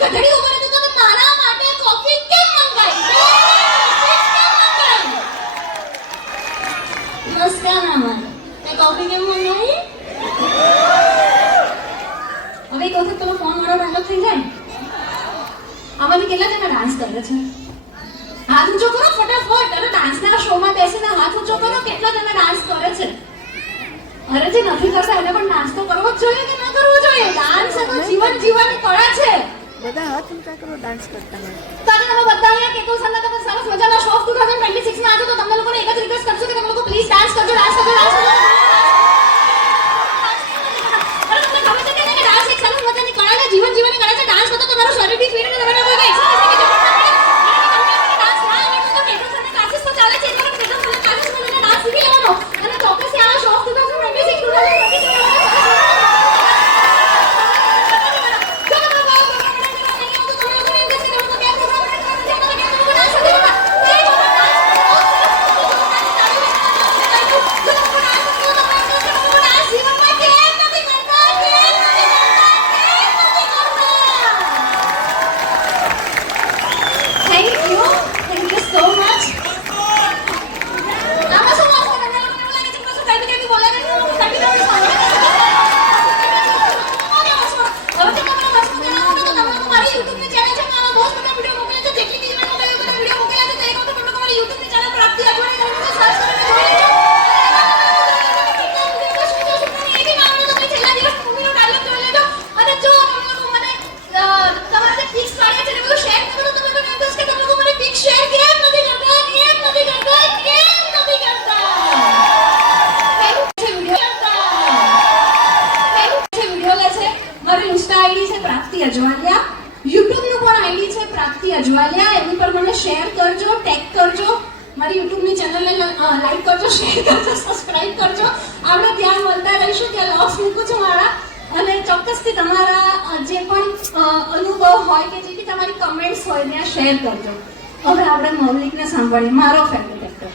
ગધડી ઉભા રહે તો તમે મારા માટે કોફી કેમ મંગાવી? મસ્કા ના મારે તે કોફી કેમ મંગાવી? હવે એક વખત પેલો ફોન વાળો ડાયલોગ થઈ જાય. આમાંથી કેટલા જણા ડાન્સ કરે છે? હાથ ઊંચો કરો ફટાફટ. અરે ડાન્સના શોમાં બેસીને હાથ ઊંચો કરો. કેટલા જણા ડાન્સ કરે છે? અરે જે નથી કરતા એને પણ ડાન્સ તો કરવો જ જોઈએ કે ના કરવો જોઈએ? ડાન્સ એ તો જીવન જીવવાની કળા છે. બધા હાથ ઊંચા કરો ડાન્સ કરતા હોય. તો આજે તમે બધા અહીંયા કેતો સંગત તમે સરસ મજાના શોખ 2026 માં આજો તો તમને લોકોને એક જ રિક્વેસ્ટ કરજો કે તમે લોકો પ્લીઝ ડાન્સ કરજો, ડાન્સ કરજો, ડાન્સ કરજો. અરે તમને ખબર છે કે ડાન્સ એક સરસ મજાની કળા છે, જીવન જીવવાની કળા છે. ડાન્સ કરતો તમારું શરીર બી ફિટ અને તમારે કોઈ એક્સરસાઇઝ ની જરૂર ના પડે. ડાન્સ ના આવડે તો કેતો સંગત ક્લાસીસ તો ચાલે છે. એટલે કેતો સંગત ક્લાસીસ માં ડાન્સ શીખી લેવાનો અને ચોક્કસ આ શોખ 2026 અજવાલિયા, YouTube નું પણ આઈડી છે પ્રાપ્તિ અજવાલિયા. એની પર મને શેર કરજો, ટેગ કરજો. મારી YouTube ની ચેનલને લાઈક કરજો, શેર કરજો, સબસ્ક્રાઇબ કરજો. આપણે ત્યાં મળતા રહીશું. ત્યાં લોગ્સ મૂકું છું મારા. અને ચોક્કસથી તમારા જે પણ અનુભવ હોય કે જે બી તમારી કમેન્ટ્સ હોય ત્યાં શેર કરજો. હવે આપણે મૌલિકને સાંભળીએ, મારો ફેવરેટ એક્ટર.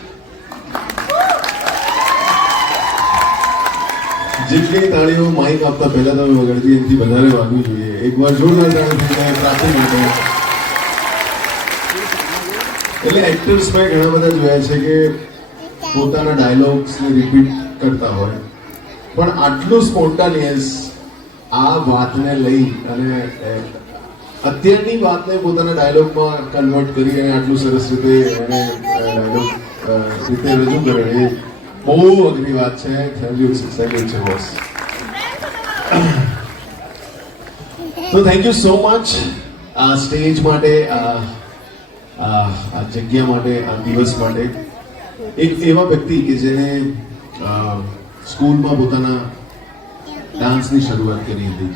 જેટલી તાળીઓ માઇક આપતા પહેલા તમે વગાડતી એનાથી વધારે વાગવી જોઈએ. એકવાર જોરદાર તાળી થઈ જાય પ્રાપ્તિ માટે. એટલે એક્ટર્સ મેં ઘણા બધા જોયા છે કે પોતાના ડાયલોગ્સને રિપીટ કરતા હોય, પણ આટલું સ્પોન્ટાનિયસ આ વાતને લઈ અને અત્યારની વાતને પોતાના ડાયલોગમાં કન્વર્ટ કરી અને આટલું સરસ રીતે એને ડાયલોગ રીતે રજૂ કરે એ બહુ અઘરી વાત છે. સેકન્ડ છે બોસ. તો થેન્ક યુ સો મચ આ સ્ટેજ માટે, આ જગ્યા માટે, આ દિવસ માટે. એક એવા વ્યક્તિ કે જેને સ્કૂલમાં પોતાના ડાન્સની શરૂઆત કરી હતી.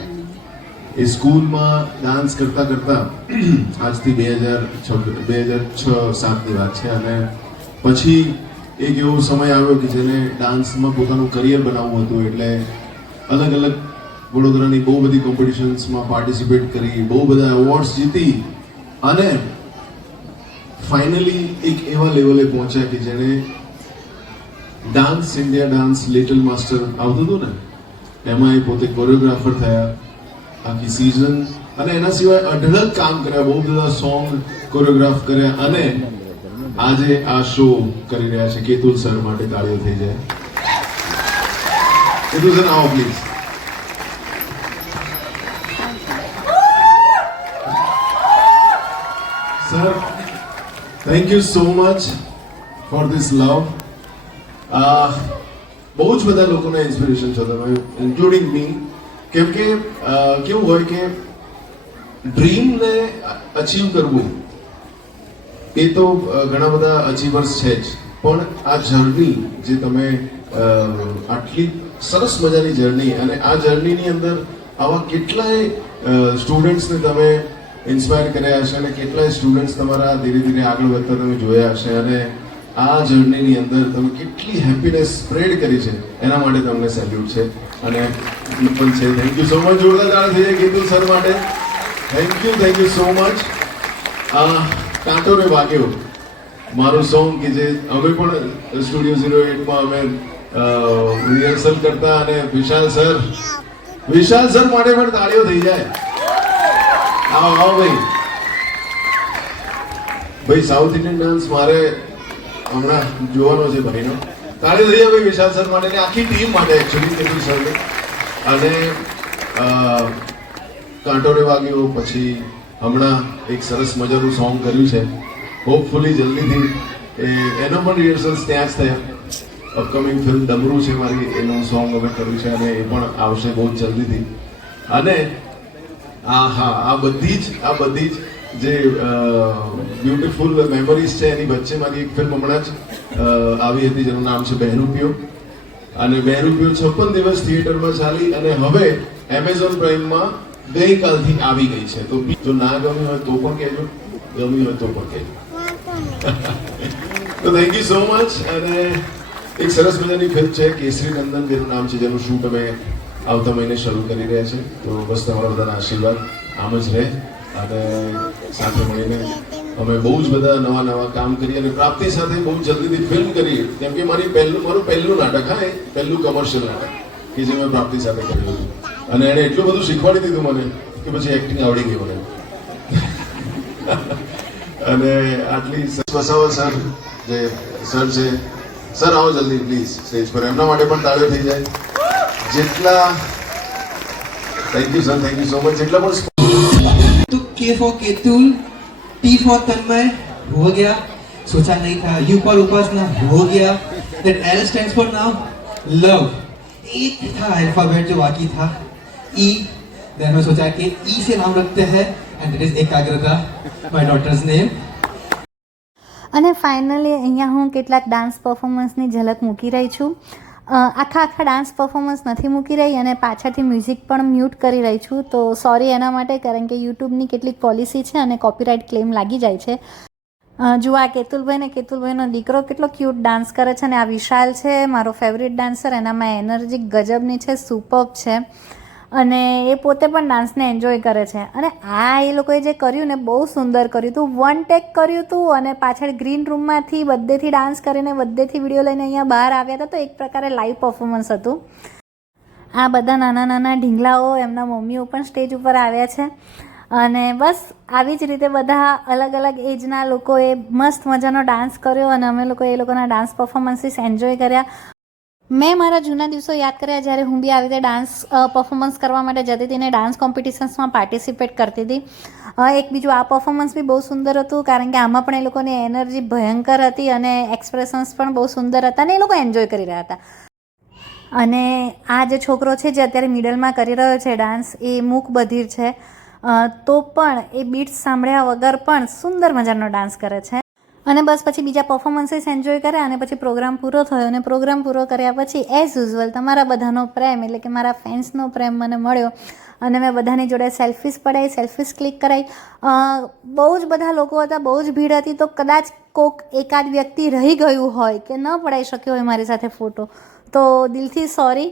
એ સ્કૂલમાં ડાન્સ કરતા કરતા આજથી 2006-07ની વાત છે. અને પછી એક એવો સમય આવ્યો કે જેને ડાન્સમાં પોતાનું કરિયર બનાવવું હતું. એટલે અલગ અલગ વડોદરાની બહુ બધી કોમ્પિટિશન્સમાં પાર્ટિસિપેટ કરી, બહુ બધા એવોર્ડ્સ જીતી અને ફાઇનલી એક એવા લેવલે પહોંચ્યા કે જેને dance India dance little master આવતું હતું ને, એમાં એ પોતે કોરિયોગ્રાફર થયા આખી સિઝન. અને એના સિવાય અઢળક કામ કર્યા, બહુ બધા સોંગ કોરિયોગ્રાફ કર્યા. અને આજે આ શો કરી રહ્યા છે. કેતુલ સર માટે તાળીઓ થઈ જાય. કેતુલ સર આવો please. Sir thank you so much for this love. બહુ જ બધા લોકોના ઇન્સ્પિરેશન છો તમે, ઇન્ક્લુડિંગ મી. કેમ કે કેવું હોય કે ડ્રીમને અચીવ કરવું એ તો ઘણા બધા અચીવર્સ છે જ, પણ આ જર્ની જે તમે આટલી સરસ મજાની જર્ની, અને આ જર્નીની અંદર આવા કેટલાય સ્ટુડન્ટ્સને તમે ઇન્સ્પાયર કર્યા હશે અને કેટલાય સ્ટુડન્ટ્સ તમારા ધીરે ધીરે આગળ વધતા તમે જોયા હશે. અને આ જર્નીની અંદર તમે કેટલી હેપીનેસ સ્પ્રેડ કરી છે એના માટે તમને સેલ્યુટ છે. અને પણ છે થેન્ક યુ સો મચ. જોરદાર તાળી થઈ જાય કેતુલ સર માટે. Thank you so much. કાંટો ને વાગ્યો મારું સોંગ કે જે અમે પણ સ્ટુડિયો 08 માં અમે રિહર્સલ કરતા. અને વિશાલ સર માટે પણ તાળીઓ થઈ જાય. આવો આવો ભાઈ. ભાઈ સાઉથ ઇન્ડિયન ડાન્સ મારે હમણાં જોવાનો છે ભાઈનો. તાળી થઈ જાય ભાઈ વિશાલ સર માટે ને આખી ટીમ માટે એકચ્યુઅલી કેતુલ સરને. અને કાંટો રે વાગ્યો પછી હમણાં એક સરસ મજાનું સોંગ કર્યું છે. હોપફુલી જલ્દીથી એનો પણ રિહર્સલ્સ ત્યાં જ થયા. અપકમિંગ ફિલ્મ ડમરું છે મારી, એનું સોંગ અમે કર્યું છે અને એ પણ આવશે બહુ જ જલ્દીથી. અને આ બધી જ જે બ્યુટીફુલ મેમરીઝ છે એની વચ્ચે મારી એક ફિલ્મ હમણાં જ આવી હતી જેનું નામ છે બહેરૂપિયો. અને બહેરૂપિયો 56 દિવસ થિયેટરમાં ચાલી અને હવે એમેઝોન પ્રાઇમમાં ગઈકાલથી આવી ગઈ છે. તો જો ના ગમી હોય તો પણ કહેજો, ગમી હોય તો પણ કહેજો. તો થેન્ક યુ સો મચ. અને એક સરસ મજાની ફિલ્મ છે કેસરી નંદન જેનું નામ છે, જેનું શૂટ અમે આવતા મહિને શરૂ કરી રહ્યા છે. તો બસ તમારા બધાના આશીર્વાદ આમ જ રહે અને સાથે મળીને અમે બહુ જ બધા નવા કામ કરીએ અને પ્રાપ્તિ સાથે બહુ જલ્દીથી ફિલ્મ કરીએ. કેમ કે મારું પહેલું નાટક, હા, એ પહેલું કમર્શિયલ નાટક કે જે મેં પ્રાપ્તિ સાથે કર્યું હતું. અને એણે એટલું બધું શીખવાડી દીધું મને કે પછી એક્ટિંગ આવડી ગઈ મને. અને આટલી વસાવા સર જે સર છે, સર આવો જલ્દી પ્લીઝ સ્ટેજ પર. એમના માટે પણ તાળીઓ થઈ જાય. જેટલા thank you sir, thank you so much. જેટલા પણ तो K for Ketul, T for तन्मय हो गया, सोचा नहीं था. U for उपासना हो गया. Then L stands for now love. एक था अल्फाबेट जो बाकी था E. Then मैं सोचा कि E से नाम रखते हैं and that is एकाग्रता, my daughter's name. અને ફાઇનલી અહીંયા હું કેટલાક ડાન્સ પરફોર્મન્સની ઝલક મૂકી રહી છું. આખા ડાન્સ પરફોર્મન્સ નથી મૂકી રહી અને પાછળથી મ્યુઝિક પણ મ્યુટ કરી રહી છું. તો સોરી એના માટે, કારણ કે યુટ્યુબની કેટલીક પોલિસી છે અને કોપીરાઇટ ક્લેમ લાગી જાય છે. જુઓ આ કેતુલભાઈ ને કેતુલભાઈનો દીકરો કેટલો ક્યુટ ડાન્સ કરે છે. અને આ વિશાલ છે મારો ફેવરિટ ડાન્સર. એનામાં એનર્જી ગજબની છે, સુપર્બ છે અને એ પોતે પણ ડાન્સને એન્જોય કરે છે. અને આ એ લોકોએ જે કર્યું ને બહુ સુંદર કર્યું હતું. 1 ટેક કર્યું હતું અને પાછળ ગ્રીન રૂમમાંથી બધેથી ડાન્સ કરીને બધેથી વિડીયો લઈને અહીંયા બહાર આવ્યા હતા. તો એક પ્રકારે લાઈવ પરફોર્મન્સ હતું. આ બધા નાના ઢીંગલાઓ, એમના મમ્મીઓ પણ સ્ટેજ ઉપર આવ્યા છે. અને બસ આવી જ રીતે બધા અલગ અલગ એજના લોકોએ મસ્ત મજાનો ડાન્સ કર્યો અને અમે લોકો એ લોકોના ડાન્સ પરફોર્મન્સીસ એન્જોય કર્યા. મેં મારા જૂના દિવસો યાદ કર્યા જ્યારે હું બી આવી રીતે ડાન્સ પરફોર્મન્સ કરવા માટે જતી હતી ને ડાન્સ કોમ્પિટિશન્સમાં પાર્ટિસિપેટ કરતી હતી. એક બીજું આ પરફોર્મન્સ બી બહુ સુંદર હતું, કારણ કે આમાં પણ એ લોકોની એનર્જી ભયંકર હતી અને એક્સપ્રેશન્સ પણ બહુ સુંદર હતા અને એ લોકો એન્જોય કરી રહ્યા હતા. અને આ જે છોકરો છે જે અત્યારે મિડલમાં કરી રહ્યો છે ડાન્સ, એ મૂક બધિર છે, તો પણ એ બીટ્સ સાંભળ્યા વગર પણ સુંદર મજાનો ડાન્સ કરે છે. અને બસ પછી બીજા પરફોર્મન્સીસ એન્જોય કર્યા અને પછી પ્રોગ્રામ પૂરો થયો. અને પ્રોગ્રામ પૂરો કર્યા પછી એઝ યુઝ્યુઅલ તમારા બધાનો પ્રેમ, એટલે કે મારા ફેન્સનો પ્રેમ મને મળ્યો અને મેં બધાની જોડે સેલ્ફીસ પડાવી, સેલ્ફીસ ક્લિક કરાવી. બહુ જ બધા લોકો હતા, બહુ જ ભીડ હતી. તો કદાચ કોક એકાદ વ્યક્તિ રહી ગયું હોય કે ન પડાવી શક્યો હોય મારી સાથે ફોટો, તો દિલથી સોરી.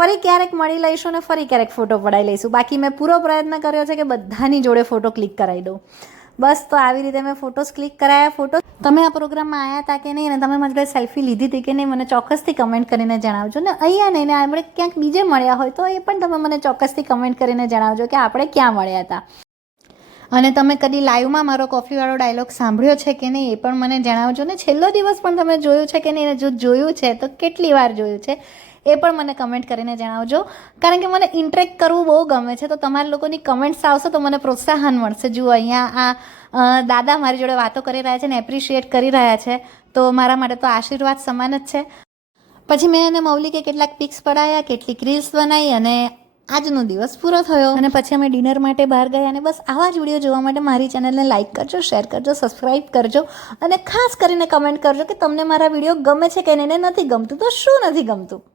ફરી ક્યારેક મળી લઈશું ને ફરી ક્યારેક ફોટો પડાવી લઈશું. બાકી મેં પૂરો પ્રયત્ન કર્યો છે કે બધાની જોડે ફોટો ક્લિક કરાવી દઉં. બસ તો આવી રીતે મેં ફોટોસ ક્લિક કરાયા. ફોટો તમે આ પ્રોગ્રામમાં આવ્યા હતા કે નહીં અને તમે મારી જોડે સેલ્ફી લીધી હતી કે નહીં મને ચોક્કસથી કમેન્ટ કરીને જણાવજો. ને અહીંયા નહીં ને આપણે ક્યાંક બીજે મળ્યા હોય તો એ પણ તમે મને ચોક્કસથી કમેન્ટ કરીને જણાવજો કે આપણે ક્યાં મળ્યા હતા. અને તમે કદી લાઈવમાં મારો કોફીવાળો ડાયલોગ સાંભળ્યો છે કે નહીં એ પણ મને જણાવજો. ને છેલ્લો દિવસ પણ તમે જોયું છે કે નહીં, અને જો જોયું છે તો કેટલી વાર જોયું છે એ પણ મને કમેન્ટ કરીને જણાવજો. કારણ કે મને ઇન્ટરેક્ટ કરવું બહુ ગમે છે. તો તમારા લોકોની કમેન્ટ્સ આવશે તો મને પ્રોત્સાહન મળશે. જુઓ અહીંયા આ દાદા મારી જોડે વાતો કરી રહ્યા છે ને એપ્રિશિએટ કરી રહ્યા છે, તો મારા માટે તો આશીર્વાદ સમાન જ છે. પછી મેં અને મૌલિકે કેટલાક પિક્સ પડાયા, કેટલીક રીલ્સ બનાવી અને આજનો દિવસ પૂરો થયો. અને પછી અમે ડિનર માટે બહાર ગયા. અને બસ આવા જ વિડીયો જોવા માટે મારી ચેનલને લાઇક કરજો, શેર કરજો, સબસ્ક્રાઈબ કરજો અને ખાસ કરીને કમેન્ટ કરજો કે તમને મારા વિડીયો ગમે છે કે એને નથી ગમતું, તો શું નથી ગમતું.